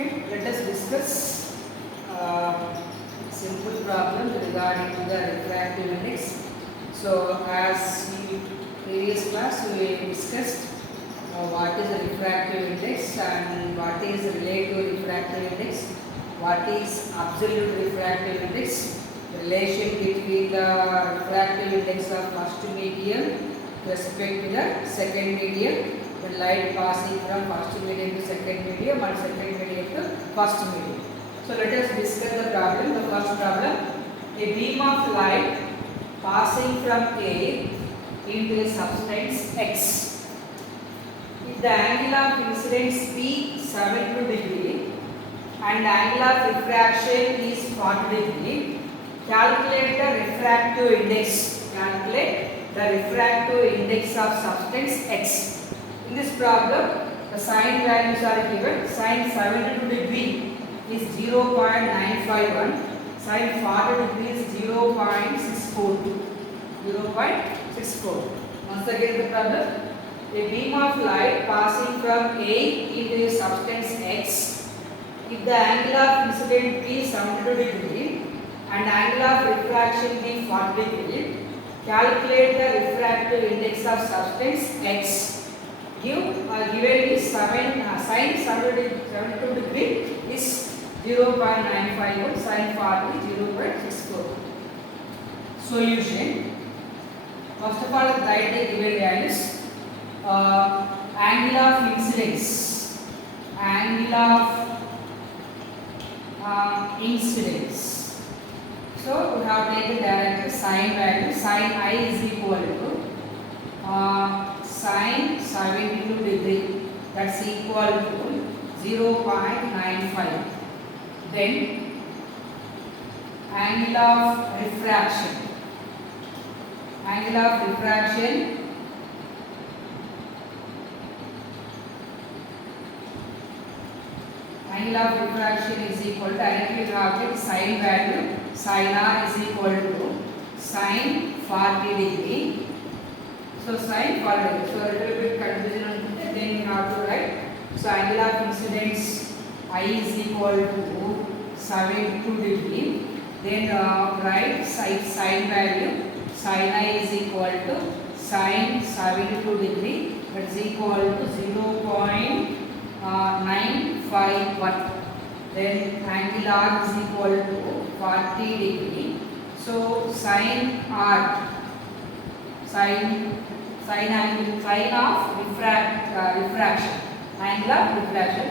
Okay, let us discuss simple problem regarding to the refractive index. So, as in previous class we discussed what is the refractive index and what is relative refractive index, what is absolute refractive index, the relation between the refractive index of first medium respect to the second medium, the light passing from first medium to second medium and second medium to first medium. So let us discuss the problem. The first problem, a beam of light passing from A into a substance X. If the angle of incidence be 72 degree and angle of refraction is 40 degree, calculate the refractive index. Calculate the refractive index of substance X. In this problem, the sine values are given. Sine 72 degree is 0.951. Sine 40 degree is 0.642. 0.64. Once again the problem. A beam of light passing from A into a substance X. If the angle of incident be 72 degree and angle of refraction be 40 degree, calculate the refractive index of substance X. Given is sine 72 degree is 0.951, sine 40 0.64. Solution. First of all, write the given values. Angle of incidence. Angle of incidence. So we have taken direct sine value. Sine I is equal to sine 72 degree, that's equal to 0.95. Then angle of refraction. Angle of refraction is equal to, directly we have the sine value. Sine R is equal to sine 40 degree. So sine 40 degree. So a little bit confusion on that. Then we have to write. So angle of incidence I is equal to 72 degree. Then write sine value. Sine I is equal to sine 72 degree. That is equal to 0.951. Then angle R is equal to 40 degree. So sine R, sine of refraction, angle of refraction.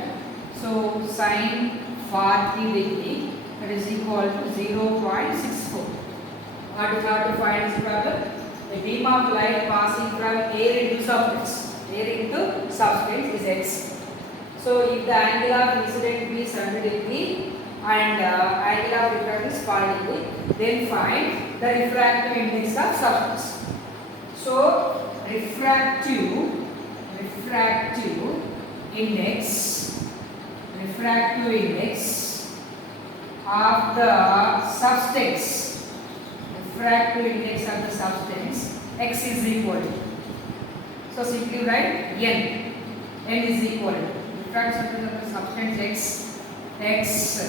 So sine 40 degree, that is equal to 0.64. What we have to find this problem? A beam of light passing from air into substance. Air into substance is X. So if the angle of incident be 70 degree and angle of refraction is 40 degree, then find the refractive index of substance. So refractive index of the substance, refractive index of the substance X is equal to, so simply write N is equal to refractive of the substance X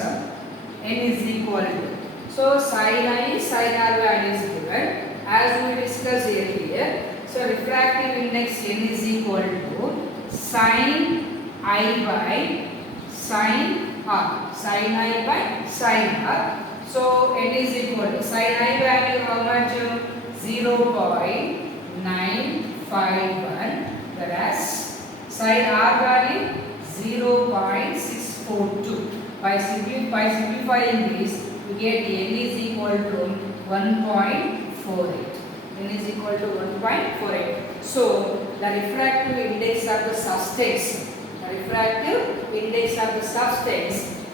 N is equal to, so sine I, sine R value is given as we discussed earlier. So refractive index N is equal to sine I by sine R. Sine I by sine R. So N is equal to sine I value how much? 0.951, whereas sine R value 0.642. By simplifying this, we get N is equal to 1.48. N is equal to 1.48. So the refractive index of the substance,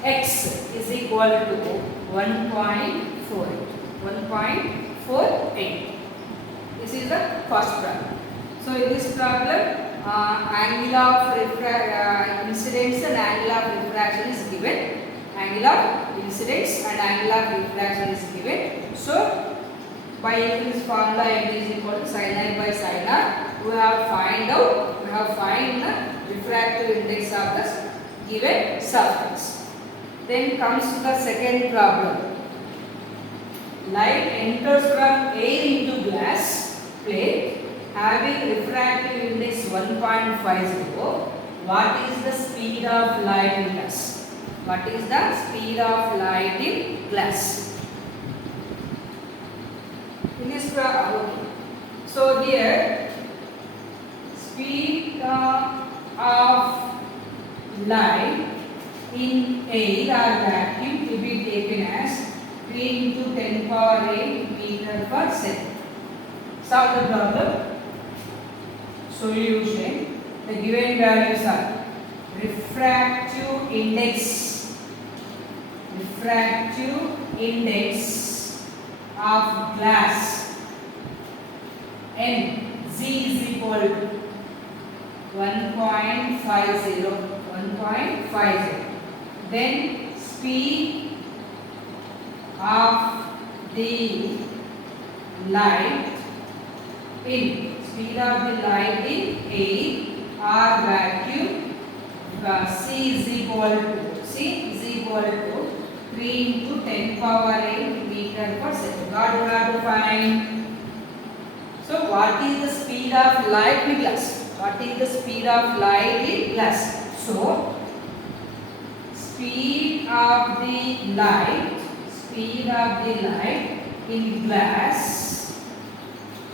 X is equal to 1.48. This is the first problem. So in this problem, angle of incidence and angle of refraction is given. Angle of incidence and angle of refraction is given. So by using this formula, N is equal to sine I by sine R, we have find the refractive index of the given substance. Then comes to the second problem. Light enters from air into glass plate having refractive index 1.50. What is the speed of light in glass? What is the speed of light in glass? In this problem, okay. So here, speed of light in air or vacuum to be taken as 3 into 10 power 8 meter per second. Solve the problem. Solution. The given values are refractive index of glass n z is equal to 1.50. Then speed of the light in air or vacuum C is equal to 3 into 10 power 8 meter per second. Got to find. So what is the speed of light in glass? What is the speed of light in glass? So speed of the light in glass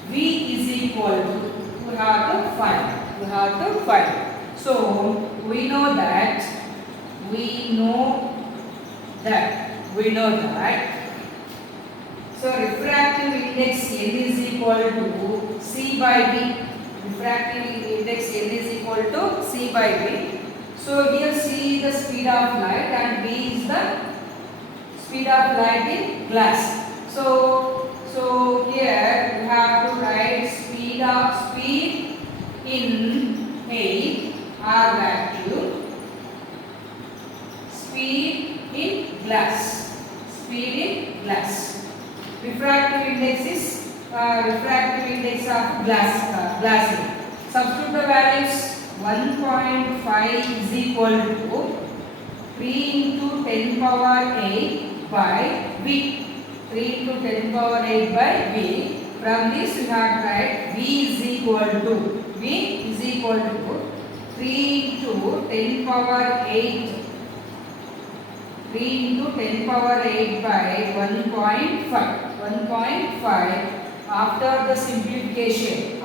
V is equal to, we have to find. So we know that so refractive index n is equal to C by V. Refractive index n is equal to C by V. So here C is the speed of light and V is the speed of light in glass. So here we have to write speed in air or vacuum, speed in glass. Refractive index of glass. Substitute the values. 1.5 is equal to 3 into 10 power 8 by V. 3 into 10 power 8 by V. From this we have to write V is equal to 3 into 10 power 8 by 1.5. After the simplification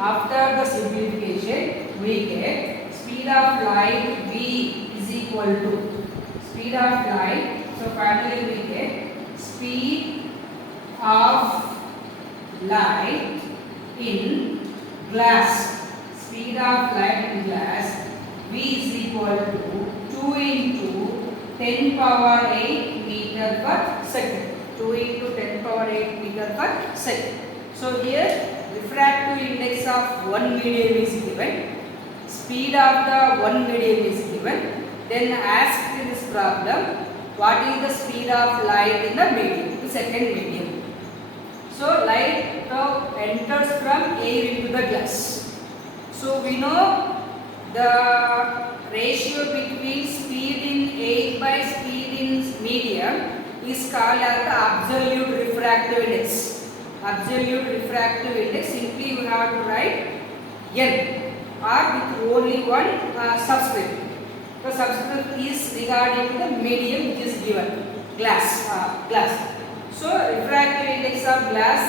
we get speed of light V is equal to speed of light. So finally we get speed of light in glass. V is equal to 2 into 10 power 8 meter per second. 2 into 10 power 8 meter per second. So here refractive index of one medium is given, speed of the one medium is given. Then ask in this problem, what is the speed of light in the medium, the second medium. So light now enters from air into the glass. So we know the ratio between speed in air by speed in medium is called as the absolute refractive index. Simply you have to write N or with only one subscript. The subscript is regarding to the medium which is given, glass. So refractive index of glass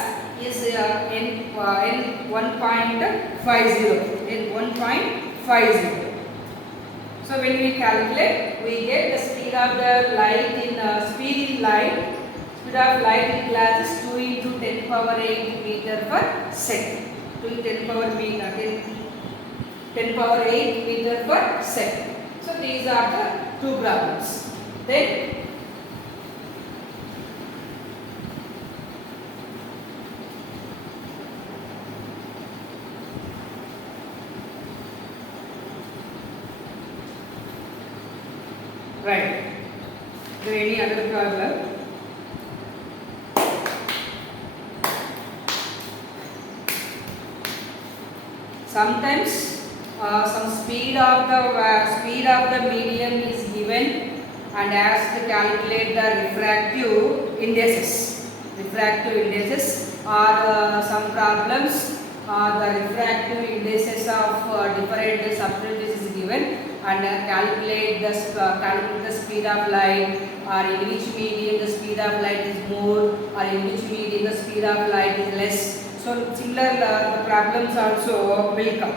is N 1.50. So when we calculate, we get the speed of the light in speed of light in glass is 2 into 10 power 8 meter per second. 2 into 10 power 8 meter per second. So these are the two problems. Then right. Is there any other problem? Sometimes some speed of the medium is given given and asked to calculate the refractive indices. Refractive indices are some problems. The refractive indices of different substances is given and calculate the speed of light, or in which medium the speed of light is more, or in which medium the speed of light is less. So similar the problems also will come.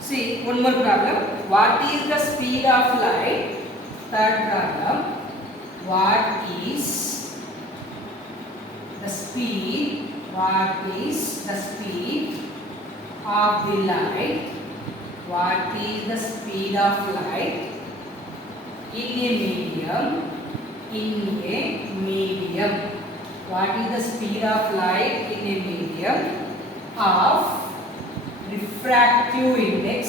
See, one more problem. What is the speed of light? Third problem. What is the speed? What is the speed of the light? What is the speed of light in a medium? In a medium. What is the speed of light in a medium of refractive index?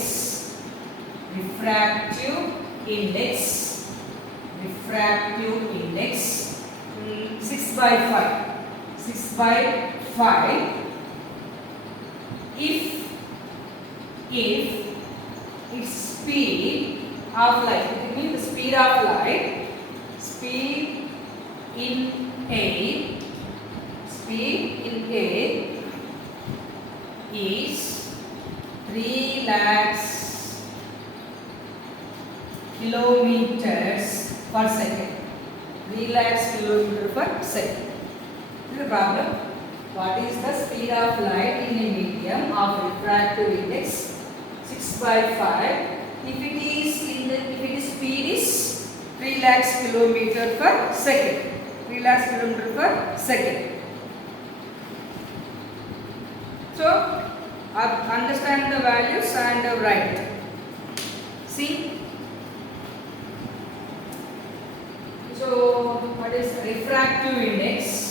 Refractive index. Refractive index 6 by 5. 6 by 5. If its speed of light, it means the speed of light, speed in air, is 3 lakhs kilometers per second. 3 lakhs kilometers per second. This is the problem. What is the speed of light in a medium of refractive index 6 by 5? If its speed is 3 lakhs kilometers per second. 3 lakhs kilometers per second. So understand the values and write. See. So what is refractive index?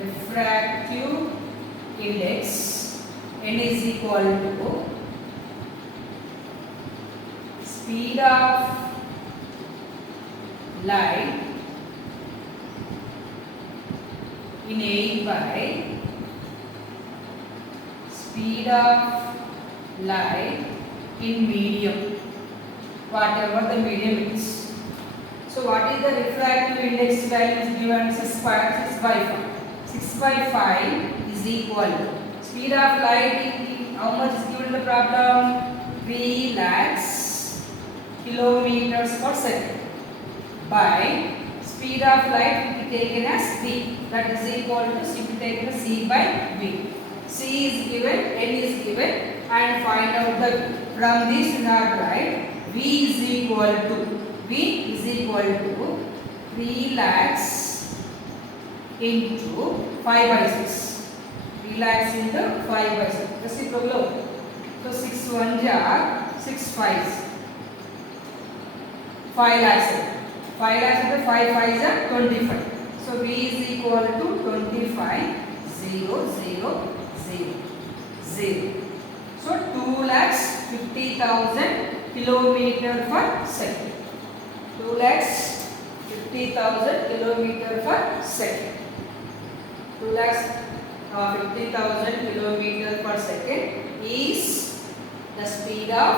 Refractive index n is equal to speed of light in air by speed of light in medium, whatever the medium is. So what is the refractive index value is given? 6 by 5. 6 by 5 is equal to speed of light, how much is given in the problem? 3 lakhs kilometers per second by speed of light will be taken as v, that is equal to simply taken as c by v. C is given, n is given, and find out the from this not right. V is equal to 3 lakhs into 5 by 6. 3 lakhs into 5 by 6. Reciprocal. So 6 1s are 6 5s. 5 lakhs. 5 lakhs into 5 5s are 25. So V is equal to 25 0 0 0 0. So 2 lakhs 50,000 kilometer per second. 2 lakhs 50,000 kilometer per second. 2 lakhs 50,000 kilometer per second is the speed of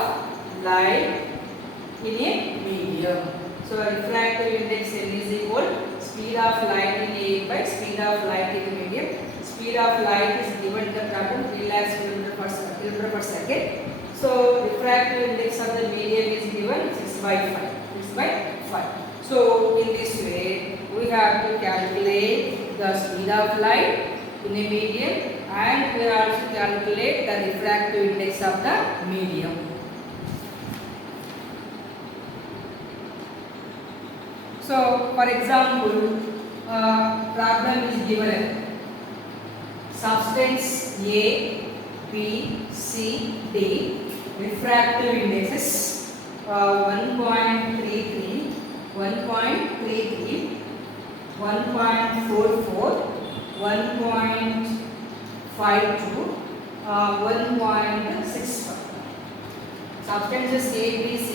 light in a medium. So refractive index n is equal speed of light in air by speed of light in a medium. Speed of light is given in the problem 3 lakhs kilometer per second. So refractive index of the medium is given 6 by 5. 6 by 5. So in this way we have to calculate the speed of light in a medium, and we also calculate the refractive index of the medium. So for example, problem is given. Substance A, B, C, D, refractive indexes 1.33, 1.33, 1.44, 1.52, 1.65. Substances A, B, C, D,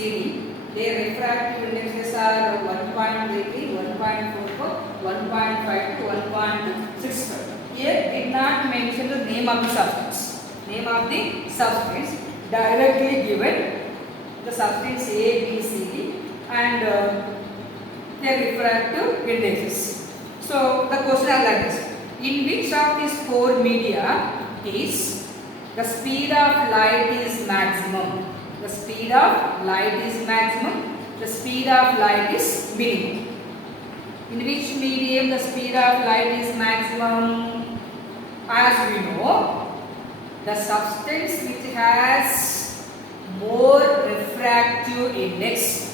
their refractive indexes are 1.33, 1.44, 1.52, 1.65. Here did not mention the name of the substance. Name of the substance directly given the substance A, B, C, D, and their refractive indexes. So the question is like this: in which of these four media is the speed of light is maximum? The speed of light is maximum. The speed of light is minimum. In which medium the speed of light is maximum? As we know, the substance which has more refractive index,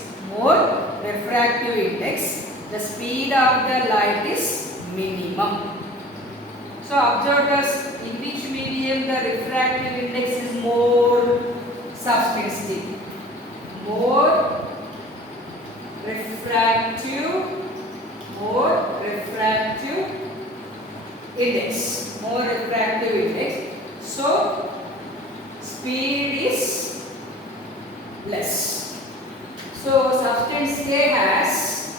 the speed of the light is minimum. So observe us, in which medium the refractive index is more? Substance D. More refractive index. So speed is less. So substance A has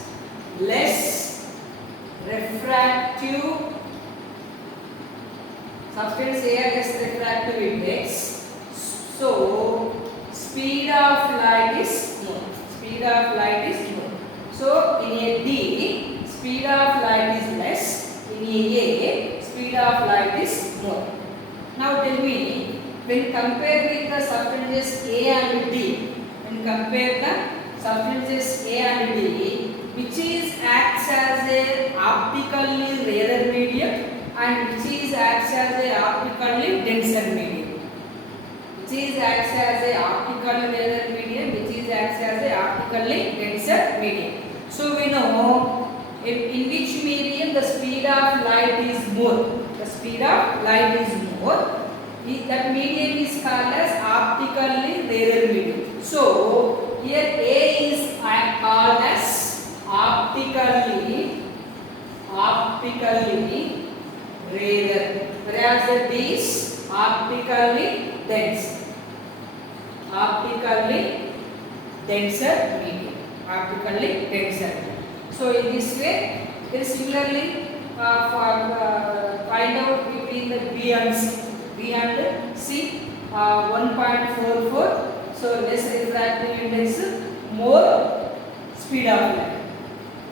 less refractive index. So speed of light is more. So in a D, speed of light is less. In a, speed of light is more. Now tell me, when compared with the substances A and D, which is acts as a optically rarer medium and which is acts as a optically denser medium? So we know in which medium the speed of light is more. That medium is called as optically rarer medium. So here A is called as optically rarer, whereas D is optically dense. Denser medium. So in this way, then similarly find out between the B and C. 1.44. So less refractive index, more speed of light.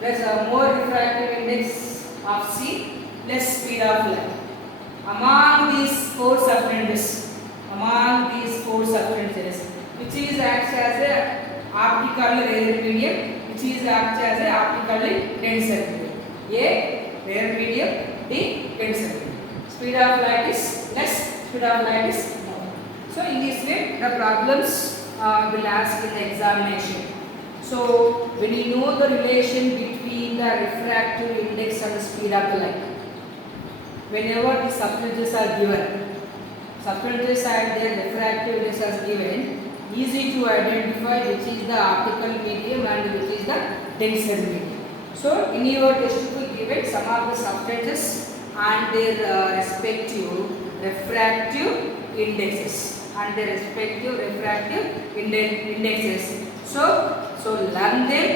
There's more refractive index of C, less speed of light. Among these four substances, which is acts as a optically rarer medium, which is acts as a optically denser medium. A rarer medium, D denser medium. Speed of light is less, speed of light is more. So in this way, the problems will ask in the examination. So when you know the relation between the refractive index and the speed of the light, whenever the substances are given, substances and their refractive index are given, easy to identify which is the optical medium and which is the denser medium. So in your textbook given some of the substances and their respective refractive indexes So learn them,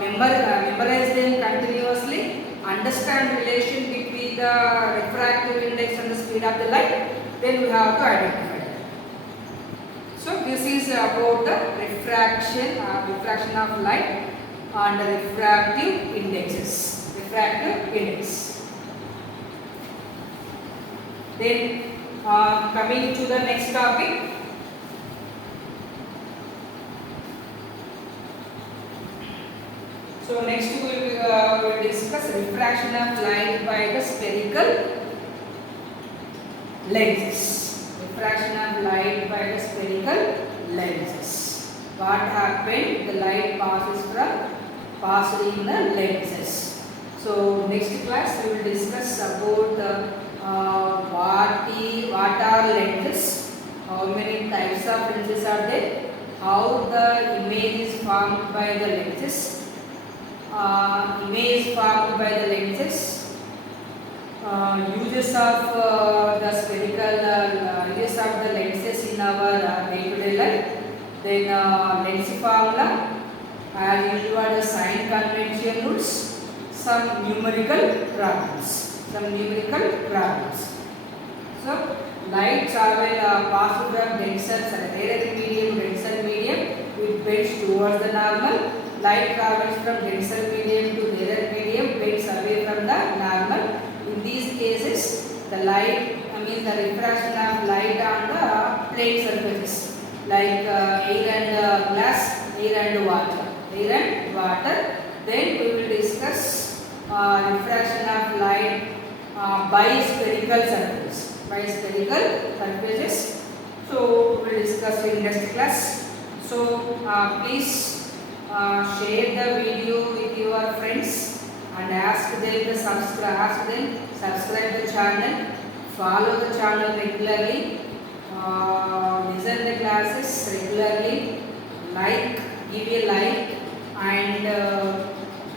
memorize them continuously, understand relation between the refractive index and the speed of the light, then we have to identify that. So this is about the refraction of light and the refractive indexes. Then coming to the next topic. So next we will discuss refraction of light by the spherical lenses. What happened? The light passed in the lenses. So next class we will discuss about what are lenses, how many types of lenses are there, how the image is formed by the lenses. Uses of the spherical uses of the lenses in our day-to-day life. Then lens formula, as usual the sign convention rules, some numerical problems. So light travel pass from denser, rarer medium, denser medium it bends towards the normal. Light travels from denser medium to rarer medium, bends away from the normal. In these cases, the light, the refraction of light on the plane surfaces like air and glass, air and water, air and water. Then we will discuss refraction of light by spherical surfaces, So we will discuss in next class. So please share the video with your friends and ask them subscribe the channel, follow the channel regularly, listen the classes regularly, give a like and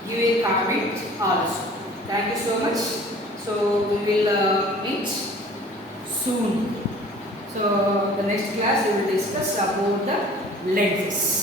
give a comment also. Thank you so much. So we will meet soon. So the next class we will discuss about the lenses.